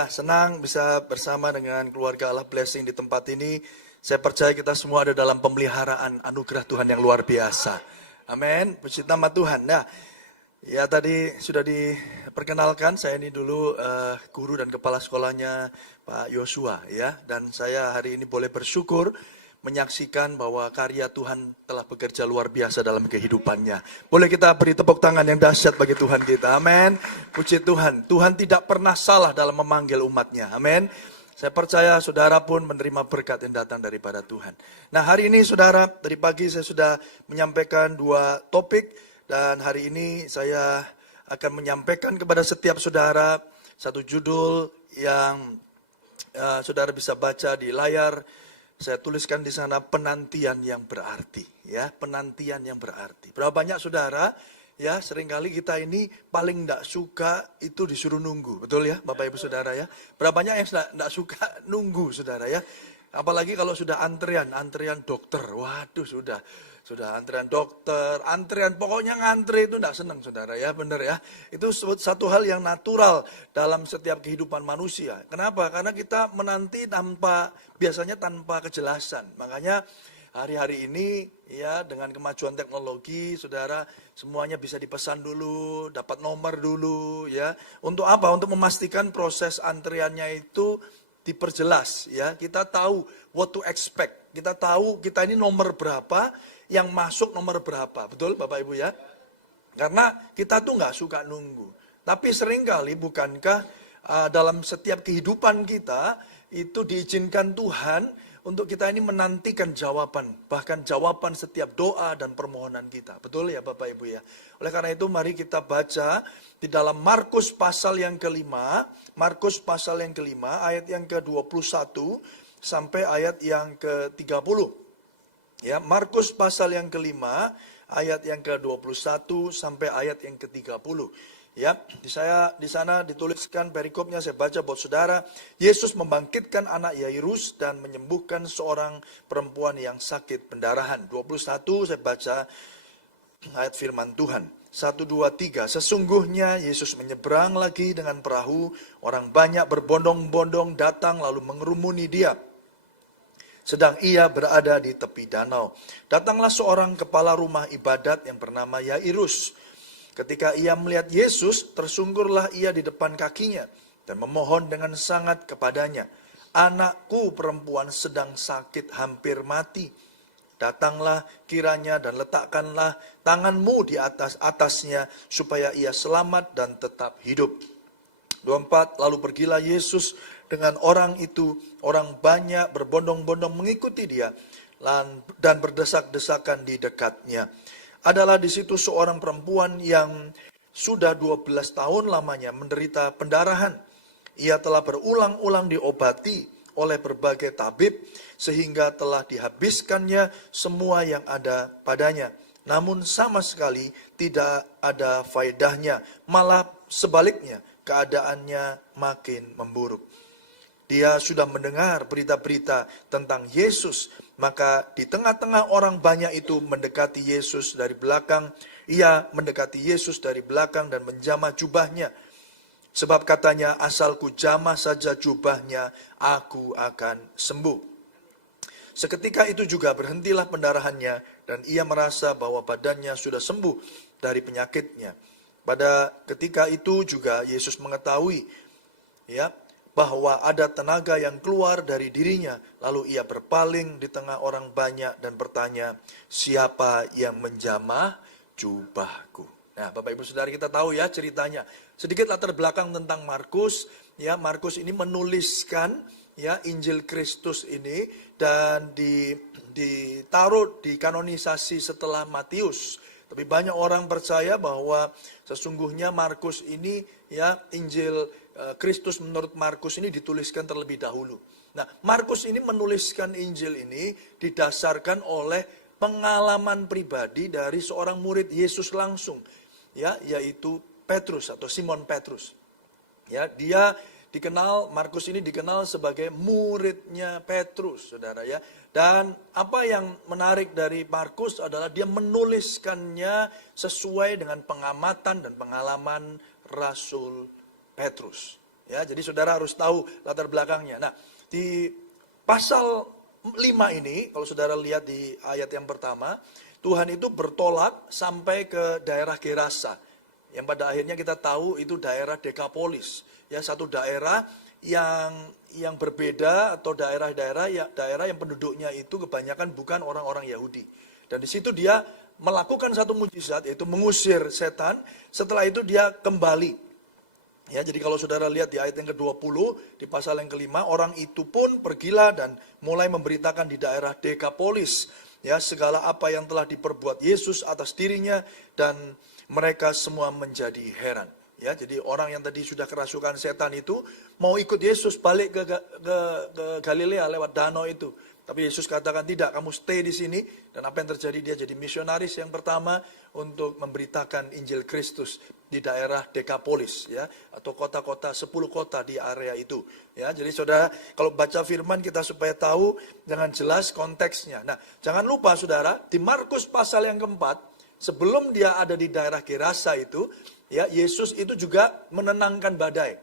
Ya, senang bisa bersama dengan keluarga Allah Blessing di tempat ini. Saya percaya kita semua ada dalam pemeliharaan anugerah Tuhan yang luar biasa. Amin. Puji nama Tuhan. Nah, ya tadi sudah diperkenalkan, saya ini dulu guru dan kepala sekolahnya Pak Yosua ya. Dan saya hari ini boleh bersyukur menyaksikan bahwa karya Tuhan telah bekerja luar biasa dalam kehidupannya. Boleh kita beri tepuk tangan yang dahsyat bagi Tuhan kita. Amin. Puji Tuhan. Tuhan tidak pernah salah dalam memanggil umatnya. Amin. Saya percaya saudara pun menerima berkat yang datang daripada Tuhan. Nah, hari ini saudara, tadi pagi saya sudah menyampaikan 2 topik. Dan hari ini saya akan menyampaikan kepada setiap saudara satu judul yang saudara bisa baca di layar. Saya tuliskan di sana penantian yang berarti, ya, penantian yang berarti. Berapa banyak saudara, ya, seringkali kita ini paling tidak suka itu disuruh nunggu, betul ya, Bapak Ibu Saudara ya. Berapa banyak yang tidak suka nunggu, saudara ya. Apalagi kalau sudah antrian dokter, waduh sudah antrian dokter, antrian pokoknya ngantri itu tidak senang saudara ya, benar ya. Itu satu hal yang natural dalam setiap kehidupan manusia. Kenapa? Karena kita menanti biasanya tanpa kejelasan. Makanya hari-hari ini ya dengan kemajuan teknologi, saudara semuanya bisa dipesan dulu, dapat nomor dulu ya. Untuk apa? Untuk memastikan proses antriannya itu diperjelas ya. Kita tahu what to expect. Kita tahu kita ini nomor berapa, yang masuk nomor berapa. Betul Bapak Ibu ya? Karena kita tuh nggak suka nunggu. Tapi seringkali bukankah dalam setiap kehidupan kita itu diizinkan Tuhan untuk kita ini menantikan jawaban. Bahkan jawaban setiap doa dan permohonan kita. Betul ya Bapak Ibu ya? Oleh karena itu mari kita baca di dalam Markus pasal yang kelima. Markus pasal yang kelima ayat yang ke-21 sampai ayat yang ke-30. Ya, Markus pasal yang kelima, ayat yang ke-21 sampai ayat yang ke-30. Ya, di sana dituliskan perikopnya, saya baca buat saudara. Yesus membangkitkan anak Yairus dan menyembuhkan seorang perempuan yang sakit pendarahan. 21 saya baca ayat firman Tuhan. 1, 2, 3. Sesungguhnya Yesus menyeberang lagi dengan perahu. Orang banyak berbondong-bondong datang lalu mengerumuni dia. Sedang ia berada di tepi danau. Datanglah seorang kepala rumah ibadat yang bernama Yairus. Ketika ia melihat Yesus, tersungkurlah ia di depan kakinya dan memohon dengan sangat kepadanya. Anakku perempuan sedang sakit hampir mati. Datanglah kiranya dan letakkanlah tanganmu di atasnya supaya ia selamat dan tetap hidup. 24, lalu pergilah Yesus dengan orang itu, orang banyak berbondong-bondong mengikuti dia dan berdesak-desakan di dekatnya. Adalah di situ seorang perempuan yang sudah 12 tahun lamanya menderita pendarahan. Ia telah berulang-ulang diobati oleh berbagai tabib sehingga telah dihabiskannya semua yang ada padanya. Namun sama sekali tidak ada faedahnya, malah sebaliknya keadaannya makin memburuk. Dia sudah mendengar berita-berita tentang Yesus, maka di tengah-tengah orang banyak itu mendekati Yesus dari belakang. Ia mendekati Yesus dari belakang dan menjamah jubahnya. Sebab katanya, asalku jamah saja jubahnya, aku akan sembuh. Seketika itu juga berhentilah pendarahannya dan ia merasa bahwa badannya sudah sembuh dari penyakitnya. Pada ketika itu juga Yesus mengetahui ya bahwa ada tenaga yang keluar dari dirinya. Lalu ia berpaling di tengah orang banyak dan bertanya, siapa yang menjamah jubahku? Nah, Bapak Ibu Saudara, kita tahu ya ceritanya. Sedikit latar belakang tentang Markus. Ya, Markus ini menuliskan ya Injil Kristus ini dan ditaruh di kanonisasi setelah Matius. Tapi banyak orang percaya bahwa sesungguhnya Markus ini ya Injil Kristus menurut Markus ini dituliskan terlebih dahulu. Nah, Markus ini menuliskan Injil ini didasarkan oleh pengalaman pribadi dari seorang murid Yesus langsung, ya, yaitu Petrus atau Simon Petrus. Ya, dia dikenal, Markus ini dikenal sebagai muridnya Petrus, saudara ya. Dan apa yang menarik dari Markus adalah dia menuliskannya sesuai dengan pengamatan dan pengalaman Rasul Petrus. Ya, jadi saudara harus tahu latar belakangnya. Nah, di pasal 5 ini, kalau saudara lihat di ayat yang pertama, Tuhan itu bertolak sampai ke daerah Gerasa. Yang pada akhirnya kita tahu itu daerah Dekapolis. Ya, satu daerah yang berbeda atau daerah yang penduduknya itu kebanyakan bukan orang-orang Yahudi. Dan di situ dia melakukan satu mujizat, yaitu mengusir setan. Setelah itu dia kembali. Ya, jadi kalau saudara lihat di ayat yang ke-20, di pasal yang ke-5, orang itu pun pergilah dan mulai memberitakan di daerah Dekapolis. Ya, segala apa yang telah diperbuat Yesus atas dirinya, dan mereka semua menjadi heran. Ya, jadi orang yang tadi sudah kerasukan setan itu mau ikut Yesus balik ke Galilea lewat danau itu. Tapi Yesus katakan tidak, kamu stay di sini. Dan apa yang terjadi, dia jadi misionaris yang pertama untuk memberitakan Injil Kristus di daerah Dekapolis, ya, atau kota-kota, 10 kota di area itu. Ya, jadi saudara, kalau baca firman kita supaya tahu dengan jelas konteksnya. Nah, jangan lupa saudara, di Markus pasal yang keempat, sebelum dia ada di daerah Gerasa itu, ya, Yesus itu juga menenangkan badai.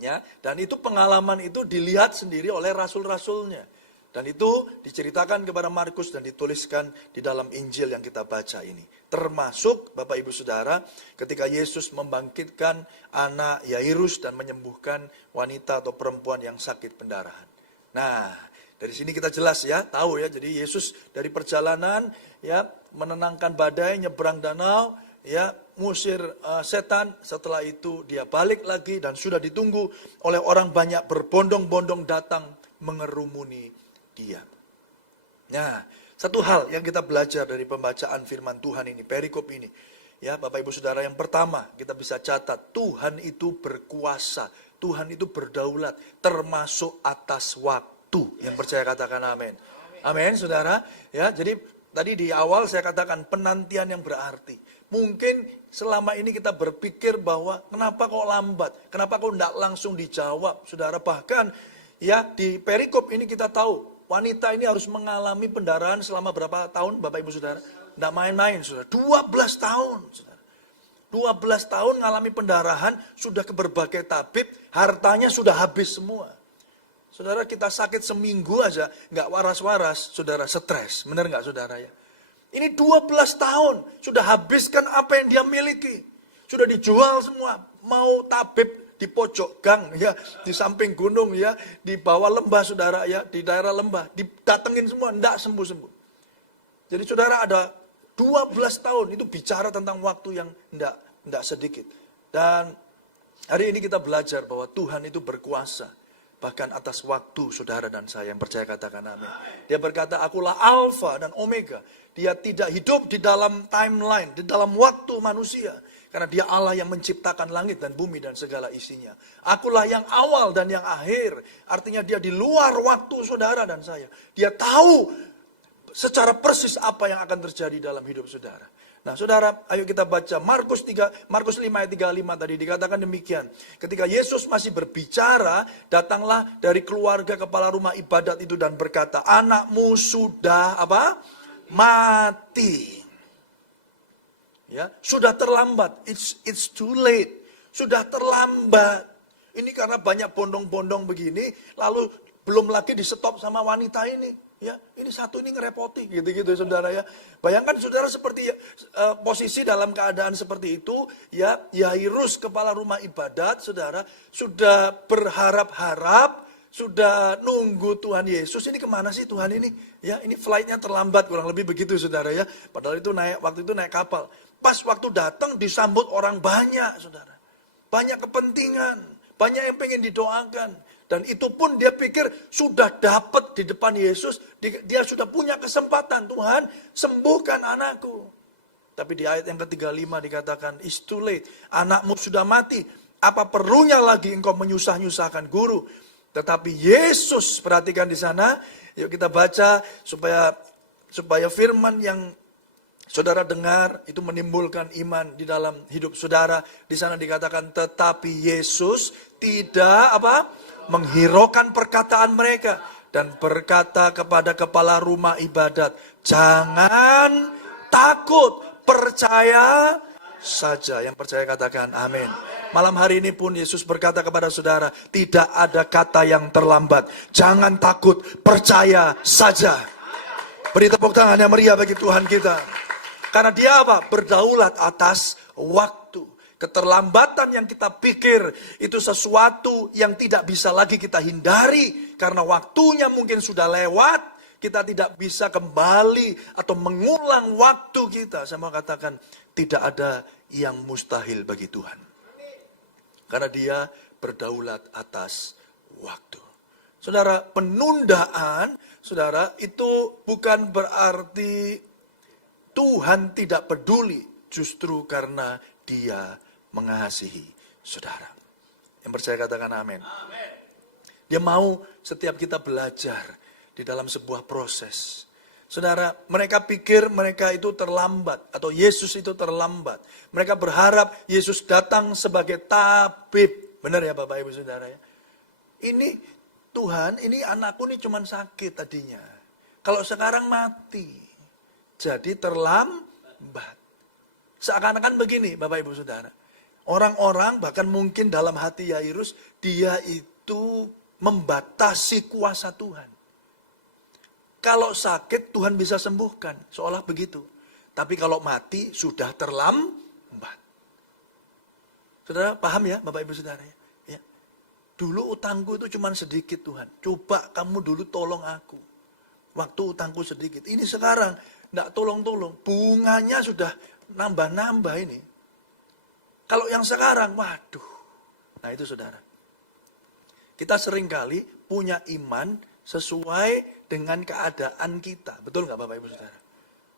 Ya, dan itu pengalaman itu dilihat sendiri oleh rasul-rasulnya. Dan itu diceritakan kepada Markus dan dituliskan di dalam Injil yang kita baca ini. Termasuk Bapak Ibu Saudara ketika Yesus membangkitkan anak Yairus dan menyembuhkan wanita atau perempuan yang sakit pendarahan. Nah, dari sini kita jelas ya, tahu ya, jadi Yesus dari perjalanan ya menenangkan badai, nyebrang danau, ya, ngusir setan. Setelah itu dia balik lagi dan sudah ditunggu oleh orang banyak berbondong-bondong datang mengerumuni dia. Nah, satu hal yang kita belajar dari pembacaan firman Tuhan ini, perikop ini, ya Bapak Ibu Saudara, yang pertama kita bisa catat, Tuhan itu berkuasa, Tuhan itu berdaulat, termasuk atas waktu. Yang percaya katakan amin. Amin, saudara. Ya, jadi tadi di awal saya katakan penantian yang berarti. Mungkin selama ini kita berpikir bahwa kenapa kok lambat, kenapa kok tidak langsung dijawab, saudara. Bahkan ya di perikop ini kita tahu, wanita ini harus mengalami pendarahan selama berapa tahun Bapak Ibu Saudara? Tidak main-main saudara, 12 tahun. Saudara. 12 tahun mengalami pendarahan, sudah ke berbagai tabib, hartanya sudah habis semua. Saudara, kita sakit seminggu aja, nggak waras-waras, saudara, stres. Benar nggak saudara ya? Ini 12 tahun, sudah habiskan apa yang dia miliki. Sudah dijual semua, mau tabib di pojok gang ya, di samping gunung ya, di bawah lembah saudara ya, di daerah lembah, didatengin semua, enggak sembuh-sembuh. Jadi saudara ada 12 tahun, itu bicara tentang waktu yang enggak sedikit. Dan hari ini kita belajar bahwa Tuhan itu berkuasa, bahkan atas waktu saudara dan saya, yang percaya katakan amin. Dia berkata, akulah Alfa dan Omega. Dia tidak hidup di dalam timeline, di dalam waktu manusia. Karena dia Allah yang menciptakan langit dan bumi dan segala isinya. Akulah yang awal dan yang akhir. Artinya dia di luar waktu saudara dan saya. Dia tahu secara persis apa yang akan terjadi dalam hidup saudara. Nah saudara, ayo kita baca Markus 5 ayat 35 tadi dikatakan demikian. Ketika Yesus masih berbicara, datanglah dari keluarga kepala rumah ibadat itu dan berkata, anakmu sudah apa? Mati. Ya, sudah terlambat. It's too late. Sudah terlambat. Ini karena banyak bondong-bondong begini, lalu belum lagi di stop sama wanita ini. Ya, ini satu ini ngerepoti gitu-gitu saudara ya. Bayangkan saudara seperti posisi dalam keadaan seperti itu, ya, Yairus kepala rumah ibadat, saudara sudah berharap-harap, sudah nunggu Tuhan Yesus. Ini kemana sih Tuhan ini? Ya, ini flightnya terlambat kurang lebih begitu saudara ya. Padahal itu waktu itu naik kapal. Pas waktu datang disambut orang banyak, saudara. Banyak kepentingan, banyak yang pengen didoakan. Dan itu pun dia pikir sudah dapat di depan Yesus, dia sudah punya kesempatan. Tuhan, sembuhkan anakku. Tapi di ayat yang ke-35 dikatakan, it's too late. Anakmu sudah mati. Apa perlunya lagi engkau menyusah-nyusahkan guru? Tetapi Yesus, perhatikan di sana, yuk kita baca supaya firman yang saudara dengar itu menimbulkan iman di dalam hidup saudara. Di sana dikatakan, tetapi Yesus tidak menghiraukan perkataan mereka dan berkata kepada kepala rumah ibadat, jangan takut, percaya saja. Yang percaya katakan amin. Malam hari ini pun Yesus berkata kepada saudara, tidak ada kata yang terlambat. Jangan takut, percaya saja. Beri tepuk tangan yang meriah bagi Tuhan kita. Karena dia apa? Berdaulat atas waktu. Keterlambatan yang kita pikir itu sesuatu yang tidak bisa lagi kita hindari. Karena waktunya mungkin sudah lewat. Kita tidak bisa kembali atau mengulang waktu kita. Saya mau katakan, tidak ada yang mustahil bagi Tuhan. Karena dia berdaulat atas waktu. Saudara, penundaan, saudara, itu bukan berarti Tuhan tidak peduli. Justru karena dia mengasihi saudara. Yang percaya katakan amin. Dia mau setiap kita belajar di dalam sebuah proses. Saudara, mereka pikir mereka itu terlambat atau Yesus itu terlambat. Mereka berharap Yesus datang sebagai tabib. Benar ya Bapak Ibu Saudara ya? Ini Tuhan, ini anakku ini cuma sakit tadinya. Kalau sekarang mati. Jadi terlambat. Seakan-akan begini Bapak Ibu Saudara. Orang-orang bahkan mungkin dalam hati Yairus, dia itu membatasi kuasa Tuhan. Kalau sakit Tuhan bisa sembuhkan, seolah begitu. Tapi kalau mati sudah terlambat. Saudara paham ya Bapak Ibu Saudara ya? Dulu utangku itu cuma sedikit Tuhan. Coba kamu dulu tolong aku. Waktu utangku sedikit. Ini sekarang enggak tolong-tolong. Bunganya sudah nambah-nambah ini. Kalau yang sekarang, waduh. Nah itu saudara. Kita seringkali punya iman sesuai dengan keadaan kita. Betul nggak Bapak Ibu Saudara?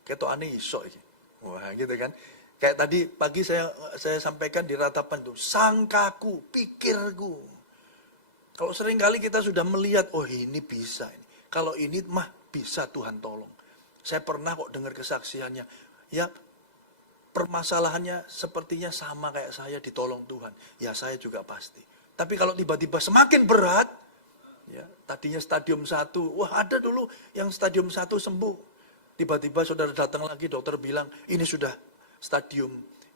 Ketok aneh iso ini. Wah gitu kan. Kayak tadi pagi saya sampaikan di ratapan tuh. Sangkaku, pikirku. Kalau seringkali kita sudah melihat, oh ini bisa. Kalau ini mah bisa Tuhan tolong. Saya pernah kok dengar kesaksiannya. Ya permasalahannya sepertinya sama kayak saya ditolong Tuhan. Ya saya juga pasti. Tapi kalau tiba-tiba semakin berat, ya tadinya stadium 1, wah ada dulu yang stadium 1 sembuh. Tiba-tiba saudara datang lagi, dokter bilang ini sudah stadium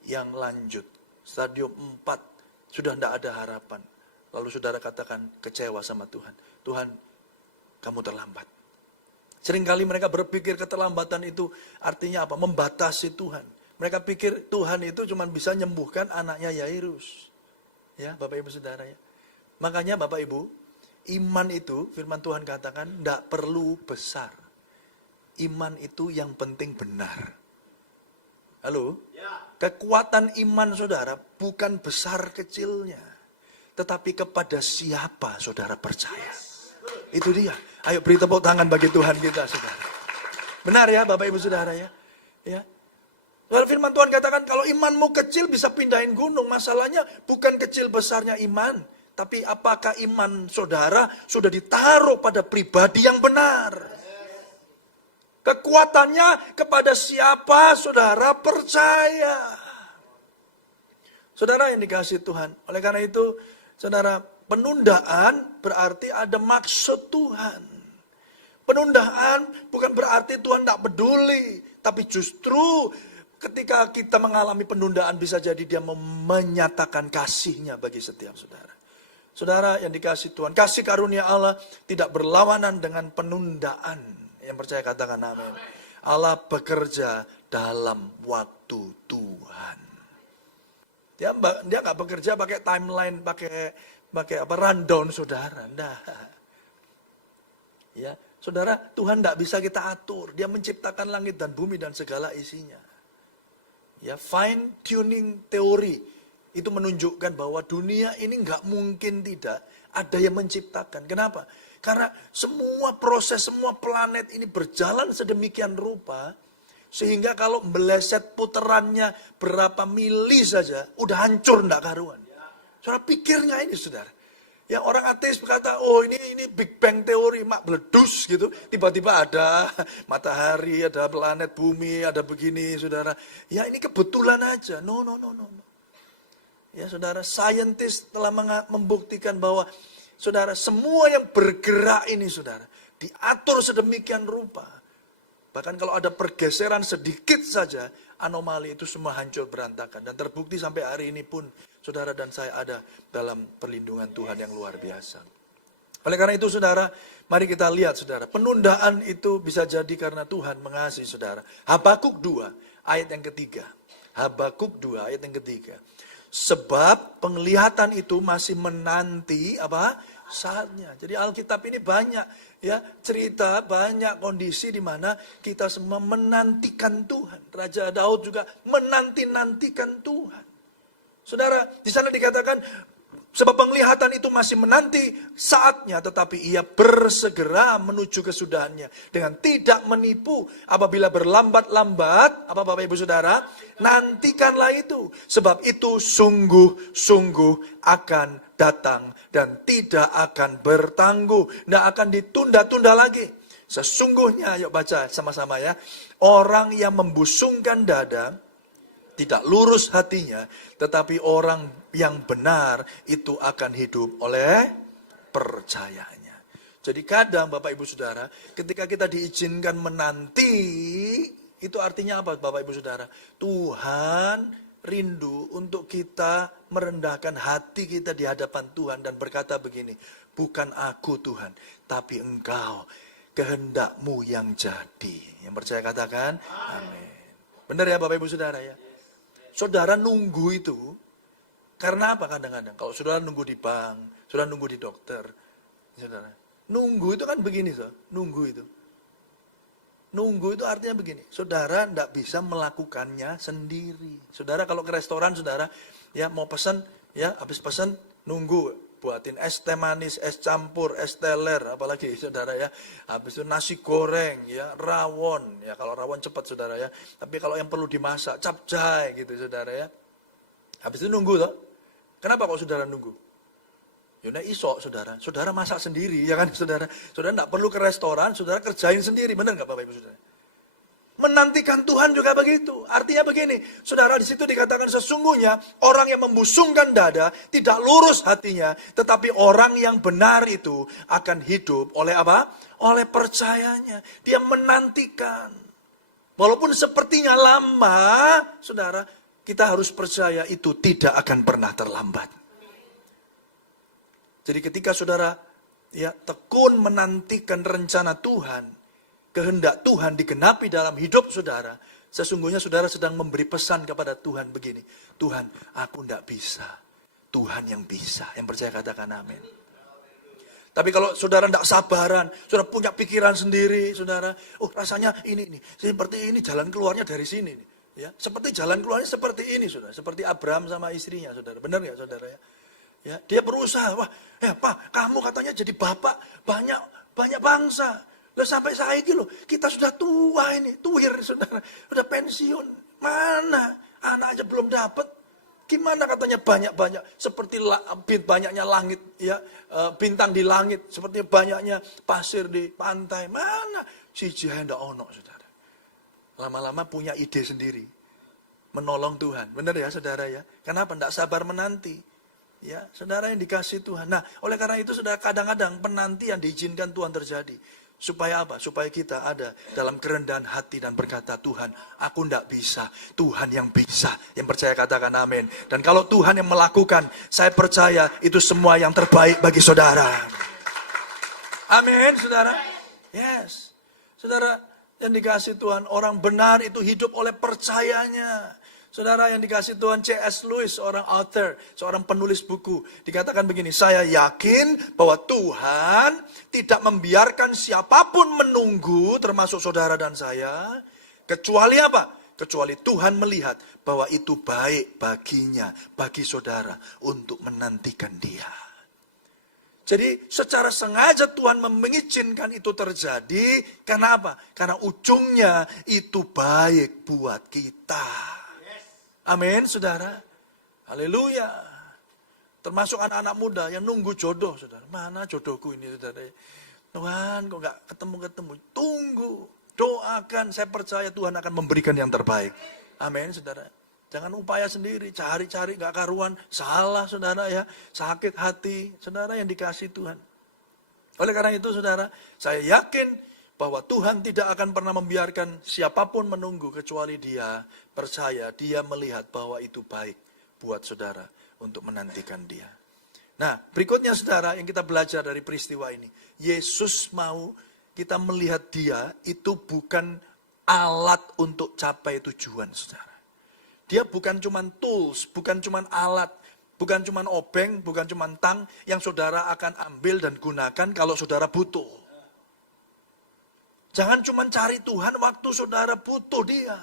yang lanjut. Stadium 4, sudah tidak ada harapan. Lalu saudara katakan kecewa sama Tuhan. Tuhan, kamu terlambat. Seringkali mereka berpikir keterlambatan itu artinya apa? Membatasi Tuhan. Mereka pikir Tuhan itu cuma bisa menyembuhkan anaknya Yairus. Ya, Bapak Ibu Saudara ya. Makanya Bapak Ibu, iman itu firman Tuhan katakan tidak perlu besar. Iman itu yang penting benar. Halo? Kekuatan iman saudara bukan besar kecilnya. Tetapi kepada siapa saudara percaya. Itu dia. Ayo beri tepuk tangan bagi Tuhan kita saudara. Benar ya Bapak Ibu Saudara ya. Ya. Lalu firman Tuhan katakan kalau imanmu kecil bisa pindahin gunung. Masalahnya bukan kecil besarnya iman. Tapi apakah iman saudara sudah ditaruh pada pribadi yang benar. Kekuatannya kepada siapa saudara percaya. Saudara yang dikasihi Tuhan. Oleh karena itu saudara penundaan berarti ada maksud Tuhan. Penundaan bukan berarti Tuhan tidak peduli. Tapi justru ketika kita mengalami penundaan bisa jadi dia menyatakan kasihnya bagi setiap saudara. Saudara yang dikasihi Tuhan, kasih karunia Allah tidak berlawanan dengan penundaan. Yang percaya katakan amin. Allah bekerja dalam waktu Tuhan. Dia nggak bekerja pakai timeline, pakai apa rundown saudara. Nah. Ya, saudara, Tuhan nggak bisa kita atur. Dia menciptakan langit dan bumi dan segala isinya. Ya, fine tuning teori itu menunjukkan bahwa dunia ini nggak mungkin tidak ada yang menciptakan. Kenapa? Karena semua proses, semua planet ini berjalan sedemikian rupa sehingga kalau meleset puterannya berapa mili saja udah hancur nggak karuan. Saudara pikirnya ini saudara. Yang orang ateis berkata, oh ini Big Bang teori, mak beledus gitu. Tiba-tiba ada matahari, ada planet bumi, ada begini saudara. Ya ini kebetulan aja. No. Ya saudara, saintis telah membuktikan bahwa saudara semua yang bergerak ini saudara. Diatur sedemikian rupa. Bahkan kalau ada pergeseran sedikit saja, anomali itu semua hancur berantakan. Dan terbukti sampai hari ini pun, saudara dan saya ada dalam perlindungan Tuhan yang luar biasa. Oleh karena itu saudara, mari kita lihat saudara, penundaan itu bisa jadi karena Tuhan mengasihi saudara. Habakuk 2 ayat yang ketiga. Habakuk 2 ayat yang ketiga. Sebab penglihatan itu masih menanti apa? Saatnya. Jadi Alkitab ini banyak ya cerita, banyak kondisi di mana kita semua menantikan Tuhan. Raja Daud juga menanti-nantikan Tuhan. Saudara, di sana dikatakan sebab penglihatan itu masih menanti saatnya, tetapi ia bersegera menuju kesudahannya dengan tidak menipu. Apabila berlambat-lambat, apa Bapak Ibu Saudara? Nantikanlah itu. Sebab itu sungguh-sungguh akan datang dan tidak akan bertangguh. Tidak akan ditunda-tunda lagi. Sesungguhnya, yuk baca sama-sama ya. Orang yang membusungkan dada, tidak lurus hatinya, tetapi orang yang benar itu akan hidup oleh percayanya. Jadi kadang Bapak Ibu Saudara, ketika kita diizinkan menanti, itu artinya apa Bapak Ibu Saudara? Tuhan rindu untuk kita merendahkan hati kita di hadapan Tuhan dan berkata begini, bukan aku Tuhan, tapi Engkau, kehendakmu yang jadi. Yang percaya katakan, amin. Benar ya Bapak Ibu Saudara ya? Saudara nunggu itu, karena apa kadang-kadang? Kalau saudara nunggu di bank, saudara nunggu di dokter, saudara. Nunggu itu kan begini, nunggu itu. Nunggu itu artinya begini, saudara tidak bisa melakukannya sendiri. Saudara kalau ke restoran, saudara ya mau pesan, ya habis pesan nunggu. Buatin es teh manis, es campur, es teler, apalagi saudara ya. Habis itu nasi goreng, ya rawon, ya kalau rawon cepat saudara ya. Tapi kalau yang perlu dimasak, capcay gitu saudara ya. Habis itu nunggu toh. Kenapa kok saudara nunggu? Yaudah iso saudara, saudara masak sendiri ya kan saudara. Saudara tidak perlu ke restoran, saudara kerjain sendiri, benar nggak Bapak Ibu Saudara? Menantikan Tuhan juga begitu. Artinya begini, saudara di situ dikatakan sesungguhnya orang yang membusungkan dada tidak lurus hatinya, tetapi orang yang benar itu akan hidup oleh apa? Oleh percayanya. Dia menantikan. Walaupun sepertinya lama, saudara, kita harus percaya itu tidak akan pernah terlambat. Jadi ketika saudara ya tekun menantikan rencana Tuhan, kehendak Tuhan digenapi dalam hidup saudara, sesungguhnya saudara sedang memberi pesan kepada Tuhan begini, Tuhan aku tidak bisa, Tuhan yang bisa. Yang percaya katakan amin. Tapi kalau saudara tidak sabaran, saudara punya pikiran sendiri, saudara, oh rasanya ini, seperti ini jalan keluarnya dari sini. Ya, seperti jalan keluarnya seperti ini, saudara. Seperti Abraham sama istrinya, saudara. Benar nggak saudara ya? Ya, dia berusaha, wah, Pak, kamu katanya jadi bapak banyak bangsa. Loh sampai saat ini loh, kita sudah tua ini, tuir saudara, sudah pensiun. Mana? Anak aja belum dapat. Gimana katanya banyak-banyak, seperti banyaknya langit, ya bintang di langit, seperti banyaknya pasir di pantai. Mana? Siji hendak ono saudara. Lama-lama punya ide sendiri, menolong Tuhan. Benar ya saudara ya? Kenapa? Tidak sabar menanti. Ya, saudara yang dikasih Tuhan. Nah, oleh karena itu saudara kadang-kadang penantian diizinkan Tuhan terjadi. Supaya apa? Supaya kita ada dalam kerendahan hati dan berkata, Tuhan, aku tidak bisa. Tuhan yang bisa. Yang percaya katakan amin. Dan kalau Tuhan yang melakukan, saya percaya itu semua yang terbaik bagi saudara. Amin, saudara. Yes. Saudara yang dikasih Tuhan, orang benar itu hidup oleh percayanya. Saudara yang dikasih Tuhan, C.S. Lewis, seorang author, seorang penulis buku. Dikatakan begini, saya yakin bahwa Tuhan tidak membiarkan siapapun menunggu, termasuk saudara dan saya. Kecuali apa? Kecuali Tuhan melihat bahwa itu baik baginya, bagi saudara, untuk menantikan dia. Jadi secara sengaja Tuhan mengizinkan itu terjadi, karena apa? Karena ujungnya itu baik buat kita. Amin, saudara. Haleluya. Termasuk anak-anak muda yang nunggu jodoh, saudara. Mana jodohku ini, saudara? Tuhan, kok nggak ketemu-ketemu? Tunggu, doakan. Saya percaya Tuhan akan memberikan yang terbaik. Amin, saudara. Jangan upaya sendiri, cari-cari nggak karuan. Salah, saudara ya. Sakit hati, saudara yang dikasih Tuhan. Oleh karena itu, saudara, saya yakin bahwa Tuhan tidak akan pernah membiarkan siapapun menunggu kecuali dia percaya, dia melihat bahwa itu baik buat saudara untuk menantikan dia. Nah, berikutnya saudara yang kita belajar dari peristiwa ini. Yesus mau kita melihat dia itu bukan alat untuk capai tujuan, saudara. Dia bukan cuman tools, bukan cuman alat, bukan cuman obeng, bukan cuman tang yang saudara akan ambil dan gunakan kalau saudara butuh. Jangan cuman cari Tuhan waktu saudara butuh dia.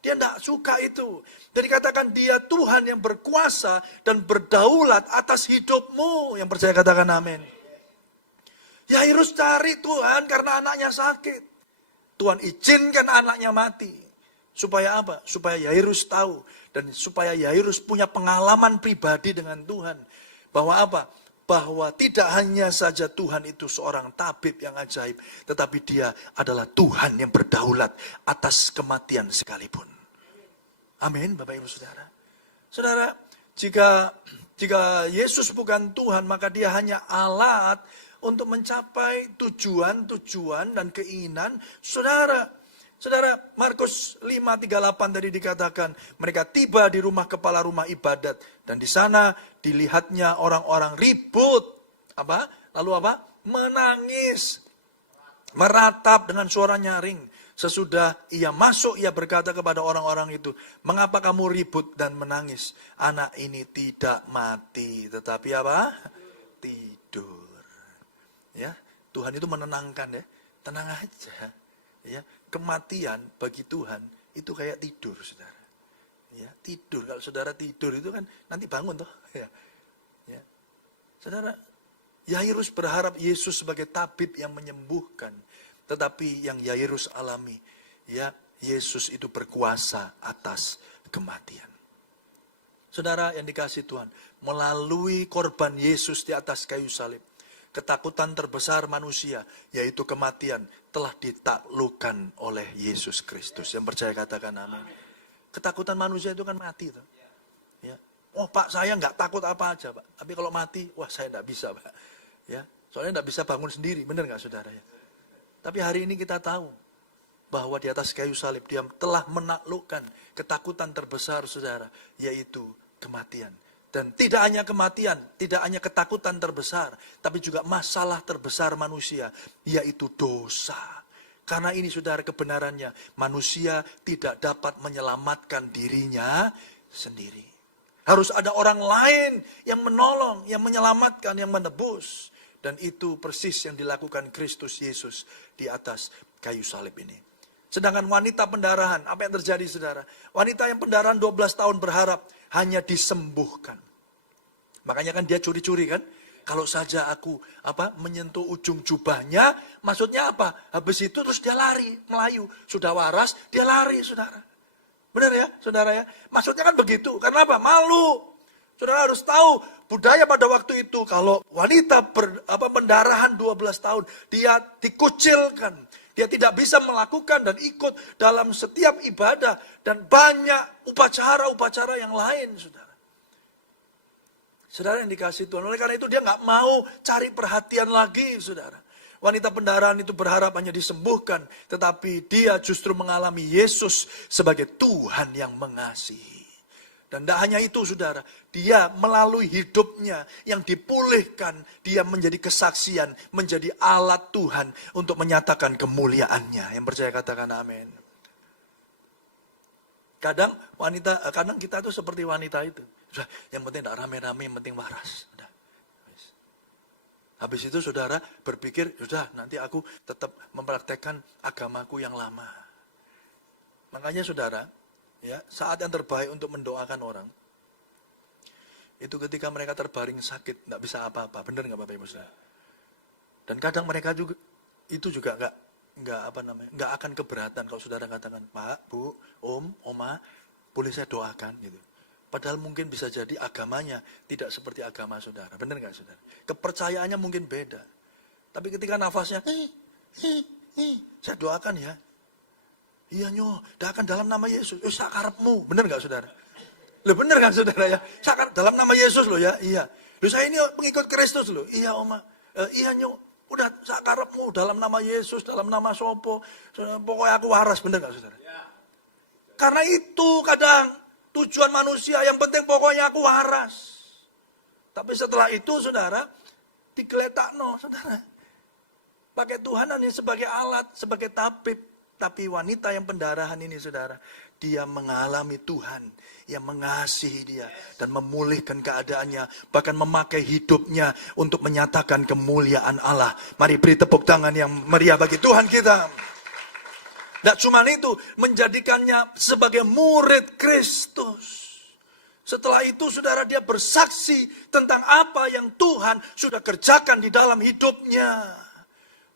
Dia tidak suka itu. Jadi katakan dia Tuhan yang berkuasa dan berdaulat atas hidupmu. Yang percaya katakan amin. Yairus cari Tuhan karena anaknya sakit. Tuhan izinkan anaknya mati. Supaya apa? Supaya Yairus tahu. Dan supaya Yairus punya pengalaman pribadi dengan Tuhan. Bahwa apa? Bahwa tidak hanya saja Tuhan itu seorang tabib yang ajaib. Tetapi dia adalah Tuhan yang berdaulat atas kematian sekalipun. Amin, Bapak Ibu Saudara. Saudara, jika Yesus bukan Tuhan, maka dia hanya alat untuk mencapai tujuan-tujuan dan keinginan saudara. Saudara, Markus 5:38 tadi dikatakan, mereka tiba di rumah kepala rumah ibadat. Dan di sana dilihatnya orang-orang ribut. Apa? Lalu apa? Menangis. Meratap dengan suara nyaring. Sesudah ia masuk, ia berkata kepada orang-orang itu, mengapa kamu ribut dan menangis? Anak ini tidak mati, tetapi apa? Tidur. Ya, Tuhan itu menenangkan ya, tenang aja. Ya, kematian bagi Tuhan itu kayak tidur, saudara. Ya, tidur. Kalau saudara tidur itu kan nanti bangun toh. Ya, ya. Saudara, Yairus berharap Yesus sebagai tabib yang menyembuhkan. Tetapi yang Yairus alami, ya, Yesus itu berkuasa atas kematian. Saudara yang dikasihi Tuhan, melalui korban Yesus di atas kayu salib, ketakutan terbesar manusia, yaitu kematian, telah ditaklukkan oleh Yesus Kristus. Yang percaya katakan amin. Ketakutan manusia itu kan mati. Tuh. Ya. Oh Pak, saya nggak takut apa aja Pak. Tapi kalau mati, wah saya nggak bisa Pak. Ya. Soalnya nggak bisa bangun sendiri, benar nggak saudara ya? Tapi hari ini kita tahu bahwa di atas kayu salib dia telah menaklukkan ketakutan terbesar saudara, yaitu kematian. Dan tidak hanya kematian, tidak hanya ketakutan terbesar, tapi juga masalah terbesar manusia, yaitu dosa. Karena ini saudara kebenarannya, manusia tidak dapat menyelamatkan dirinya sendiri. Harus ada orang lain yang menolong, yang menyelamatkan, yang menebus. Dan itu persis yang dilakukan Kristus Yesus di atas kayu salib ini. Sedangkan wanita pendarahan, apa yang terjadi saudara? Wanita yang pendarahan 12 tahun berharap hanya disembuhkan. Makanya kan dia curi-curi kan? Kalau saja aku menyentuh ujung jubahnya, maksudnya apa? Habis itu terus dia lari, melayu. Sudah waras, dia lari saudara. Benar ya saudara ya? Maksudnya kan begitu. Karena apa? Malu. Saudara harus tahu budaya pada waktu itu kalau wanita pendarahan 12 tahun dia dikucilkan, dia tidak bisa melakukan dan ikut dalam setiap ibadah dan banyak upacara-upacara yang lain, saudara. Saudara yang dikasihi Tuhan, oleh karena itu dia nggak mau cari perhatian lagi, saudara. Wanita pendarahan itu berharap hanya disembuhkan, tetapi dia justru mengalami Yesus sebagai Tuhan yang mengasihi. Dan tidak hanya itu saudara, dia melalui hidupnya yang dipulihkan, dia menjadi kesaksian, menjadi alat Tuhan untuk menyatakan kemuliaannya. Yang percaya katakan amin. Kadang kita tuh seperti wanita itu. Sudah, yang penting tidak rame-rame, yang penting waras. Sudah. Habis itu saudara berpikir, sudah nanti aku tetap mempraktekkan agamaku yang lama. Makanya saudara, ya, saat yang terbaik untuk mendoakan orang itu ketika mereka terbaring sakit, nggak bisa apa-apa, benar nggak Bapak Ibu Saudara? Dan kadang mereka juga nggak akan keberatan kalau saudara katakan, Pak, Bu, Om, Oma, boleh saya doakan gitu. Padahal mungkin bisa jadi agamanya tidak seperti agama saudara, benar nggak saudara? Kepercayaannya mungkin beda, tapi ketika nafasnya, saya doakan ya. Iya nyo, doakan dalam nama Yesus. Sakarepmu, benar nggak saudara? Loh benar kan saudara ya? Dalam nama Yesus loh ya, iya. Loh saya ini pengikut Kristus loh, iya Oma. Iya nyo, udah sakarepmu dalam nama Yesus, dalam nama Sopo. Pokoknya aku waras, benar nggak saudara? Ya. Karena itu kadang tujuan manusia yang penting pokoknya aku waras. Tapi setelah itu saudara, digeletakno saudara. Pakai Tuhan hanya sebagai alat, sebagai tabib. Tapi wanita yang pendarahan ini saudara, dia mengalami Tuhan yang mengasihi dia dan memulihkan keadaannya. Bahkan memakai hidupnya untuk menyatakan kemuliaan Allah. Mari beri tepuk tangan yang meriah bagi Tuhan kita. Tidak cuma itu, menjadikannya sebagai murid Kristus. Setelah itu saudara, dia bersaksi tentang apa yang Tuhan sudah kerjakan di dalam hidupnya.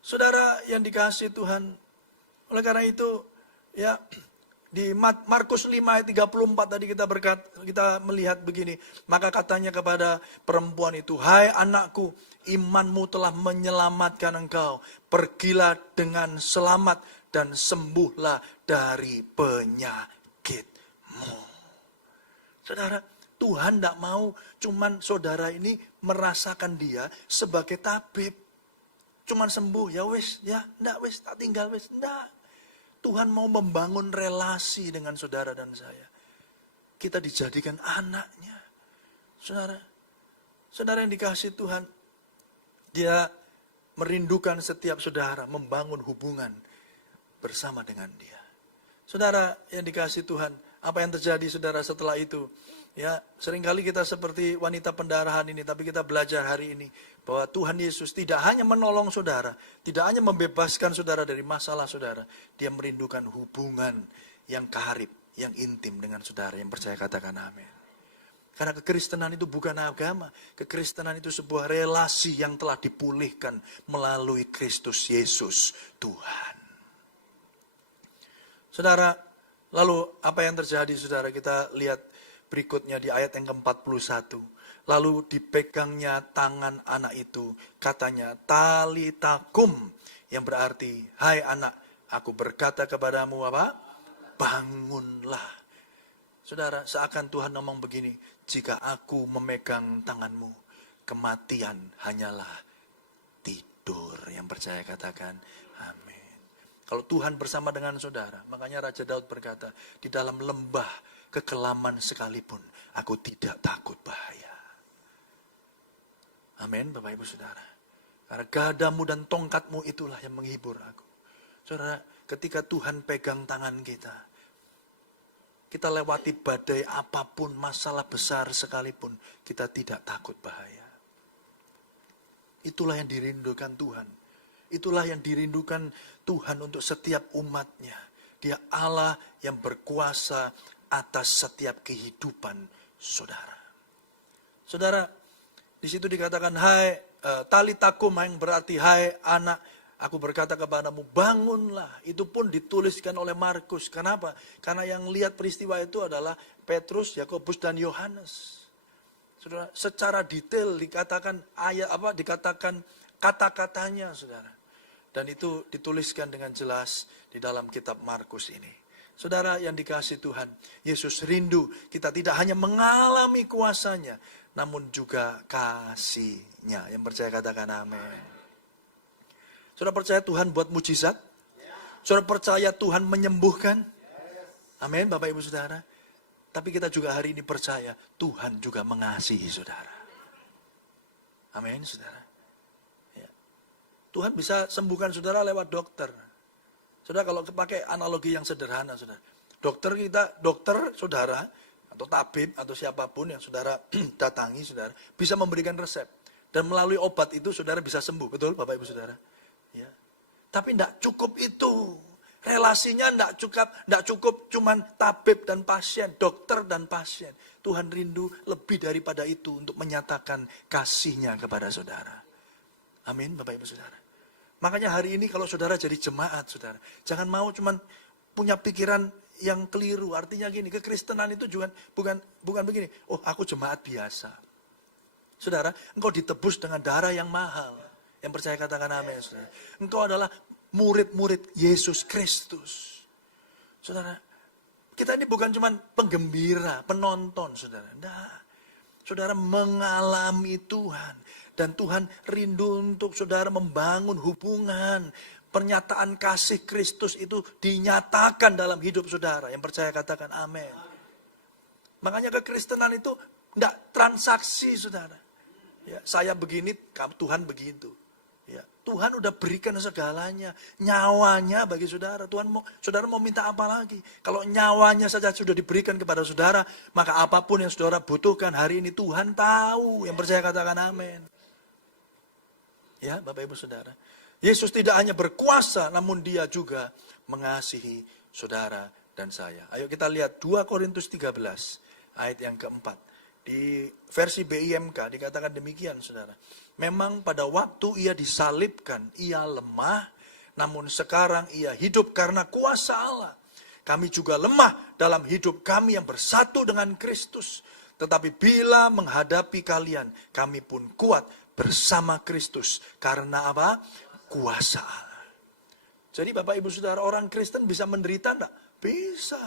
Saudara yang dikasihi Tuhan, oleh karena itu ya di Markus 5 ayat 34 tadi kita melihat begini. Maka katanya kepada perempuan itu, "Hai anakku, imanmu telah menyelamatkan engkau. Pergilah dengan selamat dan sembuhlah dari penyakitmu." Saudara, Tuhan tidak mau cuman saudara ini merasakan dia sebagai tabib. Cuman sembuh, ya wis, ya enggak wis, tak tinggal wis, enggak. Tuhan mau membangun relasi dengan saudara dan saya. Kita dijadikan anaknya. Saudara yang dikasihi Tuhan, dia merindukan setiap saudara, membangun hubungan bersama dengan dia. Saudara yang dikasihi Tuhan, apa yang terjadi saudara setelah itu? Ya, seringkali kita seperti wanita pendarahan ini, tapi kita belajar hari ini bahwa Tuhan Yesus tidak hanya menolong saudara, tidak hanya membebaskan saudara dari masalah saudara, dia merindukan hubungan yang karib, yang intim dengan saudara yang percaya, katakan amin. Karena kekristenan itu bukan agama, kekristenan itu sebuah relasi yang telah dipulihkan melalui Kristus Yesus Tuhan. Saudara, lalu apa yang terjadi saudara? Kita lihat berikutnya di ayat yang ke-41. Lalu dipegangnya tangan anak itu. Katanya, talitakum. Yang berarti, hai anak, aku berkata kepadamu apa? Bangunlah. Saudara, seakan Tuhan ngomong begini. Jika aku memegang tanganmu, kematian hanyalah tidur. Yang percaya katakan, amin. Kalau Tuhan bersama dengan saudara, makanya Raja Daud berkata, di dalam lembah kekelaman sekalipun, aku tidak takut bahaya. Amin, Bapak Ibu Saudara. Karena gadamu dan tongkatmu itulah yang menghibur aku. Saudara, ketika Tuhan pegang tangan kita lewati badai apapun, masalah besar sekalipun, kita tidak takut bahaya. Itulah yang dirindukan Tuhan. Itulah yang dirindukan Tuhan untuk setiap umatnya. Dia Allah yang berkuasa atas setiap kehidupan saudara. Saudara, di situ dikatakan, hai talitakum, yang berarti hai anak, aku berkata kepadamu, bangunlah. Itu pun dituliskan oleh Markus. Kenapa? Karena yang lihat peristiwa itu adalah Petrus, Yakobus, dan Yohanes. Saudara, secara detail dikatakan dikatakan kata-katanya, saudara. Dan itu dituliskan dengan jelas di dalam kitab Markus ini. Saudara yang dikasihi Tuhan, Yesus rindu kita tidak hanya mengalami kuasanya, namun juga kasih-Nya. Yang percaya katakan amin. Saudara percaya Tuhan buat mujizat? Saudara percaya Tuhan menyembuhkan? Amin, Bapak Ibu Saudara. Tapi kita juga hari ini percaya Tuhan juga mengasihi saudara. Amin, saudara. Tuhan bisa sembuhkan saudara lewat dokter. Saudara, kalau pakai analogi yang sederhana, saudara. Dokter saudara, atau tabib, atau siapapun yang saudara datangi, saudara, bisa memberikan resep. Dan melalui obat itu, saudara bisa sembuh. Betul, Bapak Ibu Saudara? Ya. Tapi tidak cukup itu. Relasinya tidak cukup cuman tabib dan pasien, dokter dan pasien. Tuhan rindu lebih daripada itu untuk menyatakan kasih-Nya kepada saudara. Amin, Bapak Ibu Saudara. Makanya hari ini kalau saudara jadi jemaat, saudara, jangan mau cuman punya pikiran yang keliru. Artinya gini, kekristenan itu juga bukan begini. Oh, aku jemaat biasa. Saudara, engkau ditebus dengan darah yang mahal. Yang percaya katakan amin, saudara. Engkau adalah murid-murid Yesus Kristus. Saudara, kita ini bukan cuman penggembira, penonton, saudara. Nah, saudara mengalami Tuhan. Dan Tuhan rindu untuk saudara membangun hubungan. Pernyataan kasih Kristus itu dinyatakan dalam hidup saudara. Yang percaya katakan amin. Makanya kekristenan itu tidak transaksi, saudara. Ya, saya begini, Tuhan begitu. Ya, Tuhan udah berikan segalanya, nyawanya bagi saudara. Saudara mau minta apa lagi? Kalau nyawanya saja sudah diberikan kepada saudara, maka apapun yang saudara butuhkan hari ini Tuhan tahu. Yang percaya katakan amin. Ya, Bapak Ibu Saudara. Yesus tidak hanya berkuasa, namun dia juga mengasihi saudara dan saya. Ayo kita lihat 2 Korintus 13 ayat yang keempat. Di versi BIMK dikatakan demikian, saudara. Memang pada waktu ia disalibkan, ia lemah, namun sekarang ia hidup karena kuasa Allah. Kami juga lemah dalam hidup kami yang bersatu dengan Kristus. Tetapi bila menghadapi kalian, kami pun kuat bersama Kristus. Karena apa? Kuasa Allah. Jadi Bapak Ibu Saudara, orang Kristen bisa menderita enggak? Bisa.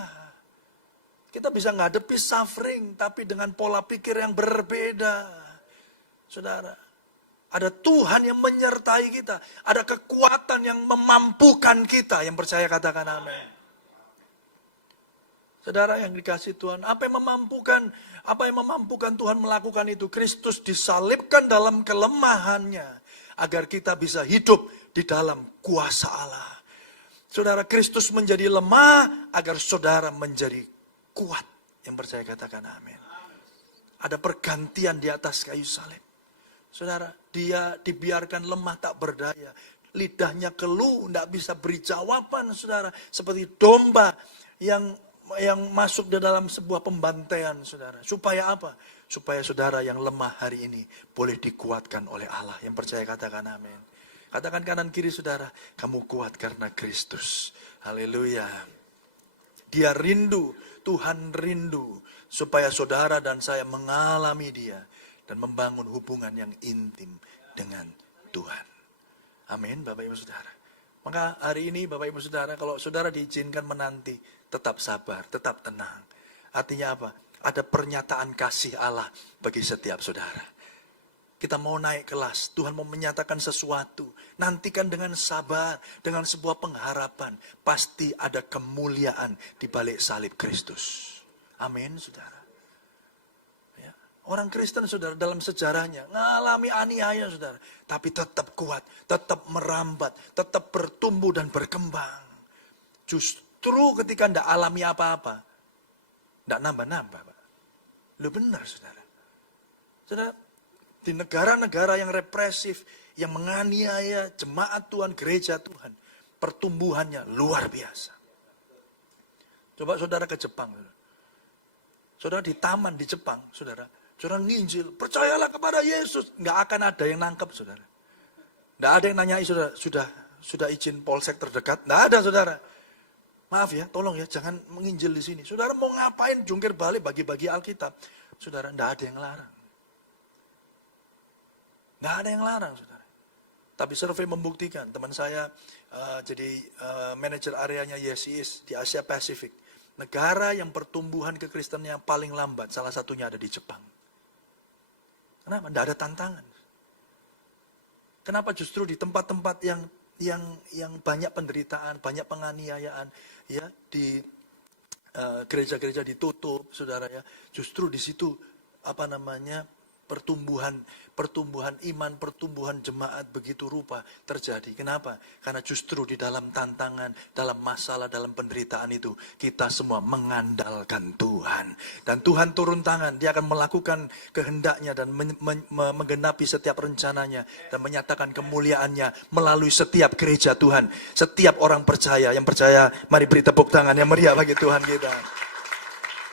Kita bisa menghadapi suffering, tapi dengan pola pikir yang berbeda. Saudara, ada Tuhan yang menyertai kita. Ada kekuatan yang memampukan kita. Yang percaya katakan amin. Saudara yang dikasih Tuhan, apa yang memampukan Tuhan melakukan itu? Kristus disalibkan dalam kelemahannya, agar kita bisa hidup di dalam kuasa Allah. Saudara, Kristus menjadi lemah, agar saudara menjadi kuat. Yang percaya katakan amin. Ada pergantian di atas kayu salib. Saudara, dia dibiarkan lemah tak berdaya. Lidahnya keluh, tidak bisa beri jawaban, saudara. Seperti domba yang masuk di dalam sebuah pembantaian, saudara. Supaya apa? Supaya saudara yang lemah hari ini boleh dikuatkan oleh Allah. Yang percaya katakan amin. Katakan kanan kiri saudara, kamu kuat karena Kristus. Haleluya. Dia rindu, Tuhan rindu supaya saudara dan saya mengalami dia dan membangun hubungan yang intim dengan Tuhan. Amin, Bapak Ibu Saudara. Maka hari ini Bapak Ibu Saudara, kalau saudara diizinkan menanti, tetap sabar, tetap tenang. Artinya apa? Ada pernyataan kasih Allah bagi setiap saudara. Kita mau naik kelas, Tuhan mau menyatakan sesuatu. Nantikan dengan sabar, dengan sebuah pengharapan. Pasti ada kemuliaan di balik salib Kristus. Amin, saudara. Ya. Orang Kristen, saudara, dalam sejarahnya ngalami aniaya, saudara. Tapi tetap kuat, tetap merambat, tetap bertumbuh dan berkembang. Justru ketika tidak alami apa-apa, tidak nambah-nambah, Pak. Lu benar, saudara. Saudara, di negara-negara yang represif, yang menganiaya jemaat Tuhan, gereja Tuhan, pertumbuhannya luar biasa. Coba saudara ke Jepang. Saudara di taman di Jepang, saudara nginjil, percayalah kepada Yesus. Nggak akan ada yang nangkep, saudara. Nggak ada yang nanyai, saudara, sudah izin polsek terdekat? Nggak ada, saudara. Maaf ya, tolong ya, jangan menginjil di sini. Saudara mau ngapain jungkir balik bagi-bagi Alkitab? Saudara, nggak ada yang larang. Nggak ada yang larang, saudara. Tapi survei membuktikan, teman saya jadi manajer areanya YCS di Asia Pasifik. Negara yang pertumbuhan kekristenannya paling lambat, salah satunya ada di Jepang. Kenapa? Nggak ada tantangan. Kenapa justru di tempat-tempat yang banyak penderitaan, banyak penganiayaan, ya di gereja-gereja ditutup, saudara ya. Justru di situ pertumbuhan iman, pertumbuhan jemaat begitu rupa terjadi. Kenapa? Karena justru di dalam tantangan, dalam masalah, dalam penderitaan itu, kita semua mengandalkan Tuhan. Dan Tuhan turun tangan, dia akan melakukan kehendaknya dan menggenapi setiap rencananya. Dan menyatakan kemuliaannya melalui setiap gereja Tuhan. Setiap orang percaya, yang percaya, mari beri tepuk tangan yang meriah bagi Tuhan kita.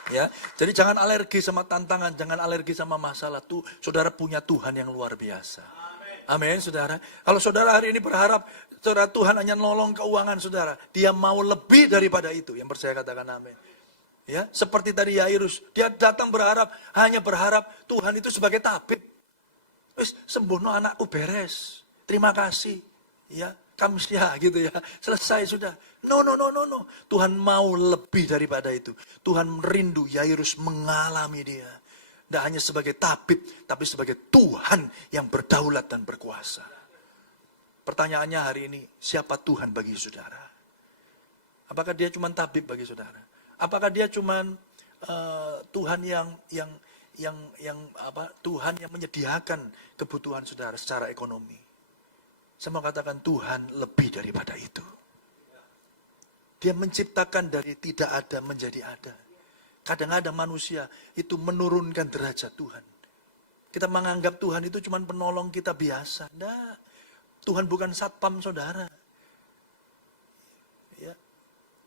Ya, jadi jangan alergi sama tantangan, jangan alergi sama masalah. Saudara punya Tuhan yang luar biasa. Amin, saudara. Kalau saudara hari ini berharap, saudara Tuhan hanya nolong keuangan saudara, dia mau lebih daripada itu. Yang percaya katakan amin. Ya, seperti tadi Yairus, dia datang hanya berharap Tuhan itu sebagai tabib. Wis sembuhno anakku beres. Terima kasih. Ya, kamsya gitu ya. Selesai sudah. No. Tuhan mau lebih daripada itu. Tuhan rindu Yairus mengalami dia. Tidak hanya sebagai tabib, tapi sebagai Tuhan yang berdaulat dan berkuasa. Pertanyaannya hari ini, siapa Tuhan bagi saudara? Apakah dia cuma tabib bagi saudara? Apakah dia cuma Tuhan Tuhan yang menyediakan kebutuhan saudara secara ekonomi. Saya mau katakan Tuhan lebih daripada itu. Dia menciptakan dari tidak ada menjadi ada. Kadang-kadang manusia itu menurunkan derajat Tuhan. Kita menganggap Tuhan itu cuma penolong kita biasa. Nah, Tuhan bukan satpam saudara. Ya.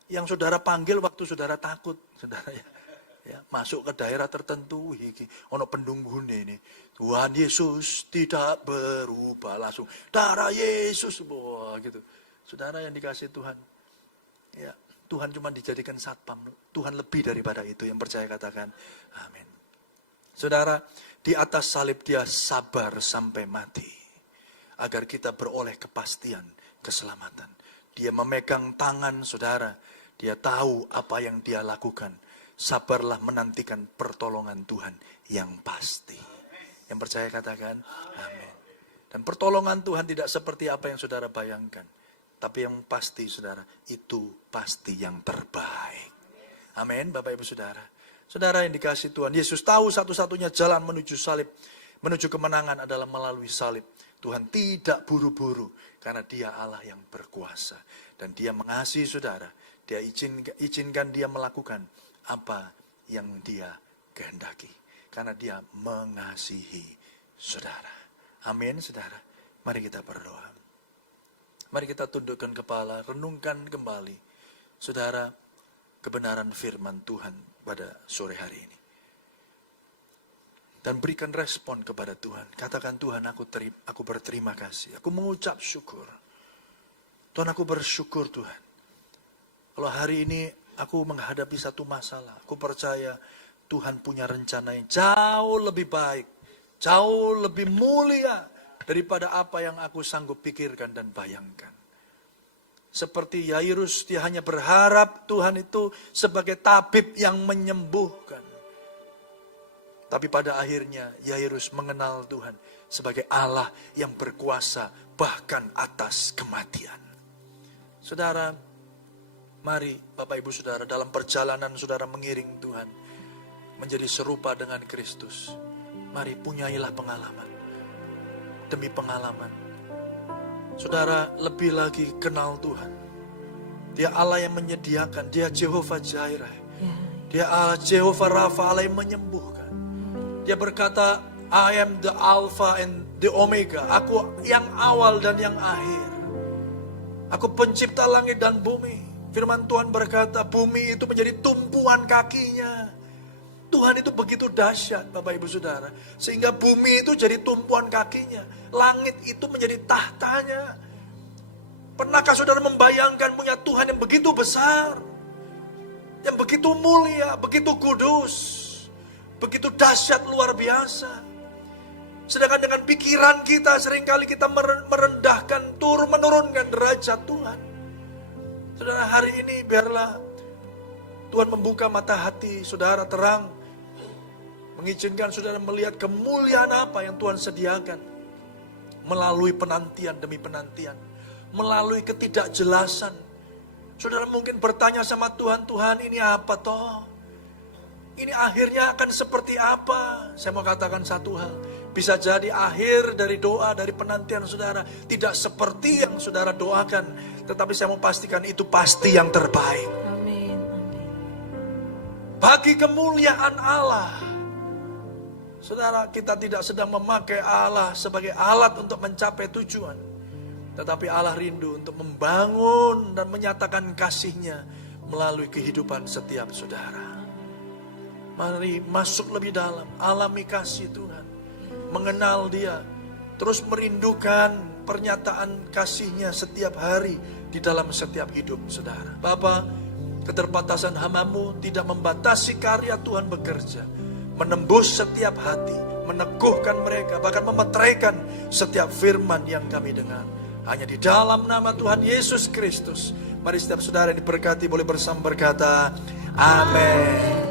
Yang saudara panggil waktu saudara takut, saudara ya. Ya, masuk ke daerah tertentu, ono pendunggune ini. Tuhan Yesus tidak berubah, langsung darah Yesus, wah gitu. Saudara yang dikasih Tuhan, ya Tuhan cuma dijadikan satpam. Tuhan lebih daripada itu. Yang percaya katakan, amin. Saudara, di atas salib dia sabar sampai mati, agar kita beroleh kepastian keselamatan. Dia memegang tangan saudara, dia tahu apa yang dia lakukan. Sabarlah menantikan pertolongan Tuhan yang pasti. Yang percaya katakan, amin. Dan pertolongan Tuhan tidak seperti apa yang saudara bayangkan. Tapi yang pasti saudara, itu pasti yang terbaik. Amin, Bapak Ibu Saudara. Saudara yang dikasih Tuhan, Yesus tahu satu-satunya jalan menuju salib, menuju kemenangan adalah melalui salib. Tuhan tidak buru-buru, karena dia Allah yang berkuasa. Dan dia mengasihi saudara, dia izinkan dia melakukan apa yang dia kehendaki. Karena dia mengasihi saudara. Amin, saudara. Mari kita berdoa. Mari kita tundukkan kepala, renungkan kembali, saudara, kebenaran firman Tuhan pada sore hari ini. Dan berikan respon kepada Tuhan. Katakan, Tuhan, aku berterima kasih. Aku mengucap syukur. Tuhan, aku bersyukur Tuhan. Kalau hari ini aku menghadapi satu masalah, aku percaya Tuhan punya rencana yang jauh lebih baik, jauh lebih mulia daripada apa yang aku sanggup pikirkan dan bayangkan. Seperti Yairus, dia hanya berharap Tuhan itu sebagai tabib yang menyembuhkan. Tapi pada akhirnya Yairus mengenal Tuhan sebagai Allah yang berkuasa bahkan atas kematian. Saudara, mari Bapak Ibu Saudara, dalam perjalanan saudara mengiring Tuhan menjadi serupa dengan Kristus. Mari punyailah pengalaman demi pengalaman. Saudara lebih lagi kenal Tuhan. Dia Allah yang menyediakan, dia Jehovah Jireh. Dia Allah Jehovah Rafa, Allah yang menyembuhkan. Dia berkata, I am the Alpha and the Omega. Aku yang awal dan yang akhir. Aku pencipta langit dan bumi. Firman Tuhan berkata, bumi itu menjadi tumpuan kakinya. Tuhan itu begitu dahsyat, Bapak Ibu Saudara. Sehingga bumi itu jadi tumpuan kakinya. Langit itu menjadi tahtanya. Pernahkah saudara membayangkan punya Tuhan yang begitu besar? Yang begitu mulia, begitu kudus. Begitu dahsyat, luar biasa. Sedangkan dengan pikiran kita, seringkali kita merendahkan, menurunkan derajat Tuhan. Saudara, hari ini biarlah Tuhan membuka mata hati saudara terang. Mengizinkan saudara melihat kemuliaan apa yang Tuhan sediakan. Melalui penantian demi penantian. Melalui ketidakjelasan. Saudara mungkin bertanya sama Tuhan, Tuhan ini apa toh? Ini akhirnya akan seperti apa? Saya mau katakan satu hal. Bisa jadi akhir dari doa, dari penantian saudara tidak seperti yang saudara doakan. Tetapi saya mau pastikan itu pasti yang terbaik. Amin. Bagi kemuliaan Allah. Saudara, kita tidak sedang memakai Allah sebagai alat untuk mencapai tujuan. Tetapi Allah rindu untuk membangun dan menyatakan kasih-Nya melalui kehidupan setiap saudara. Mari masuk lebih dalam, alami kasih Tuhan. Mengenal Dia, terus merindukan pernyataan kasih-Nya setiap hari di dalam setiap hidup saudara. Bapa, keterbatasan hamba-Mu tidak membatasi karya Tuhan bekerja. Menembus setiap hati, meneguhkan mereka, bahkan memeteraikan setiap firman yang kami dengar. Hanya di dalam nama Tuhan Yesus Kristus. Mari setiap saudara yang diberkati boleh bersama berkata, amin.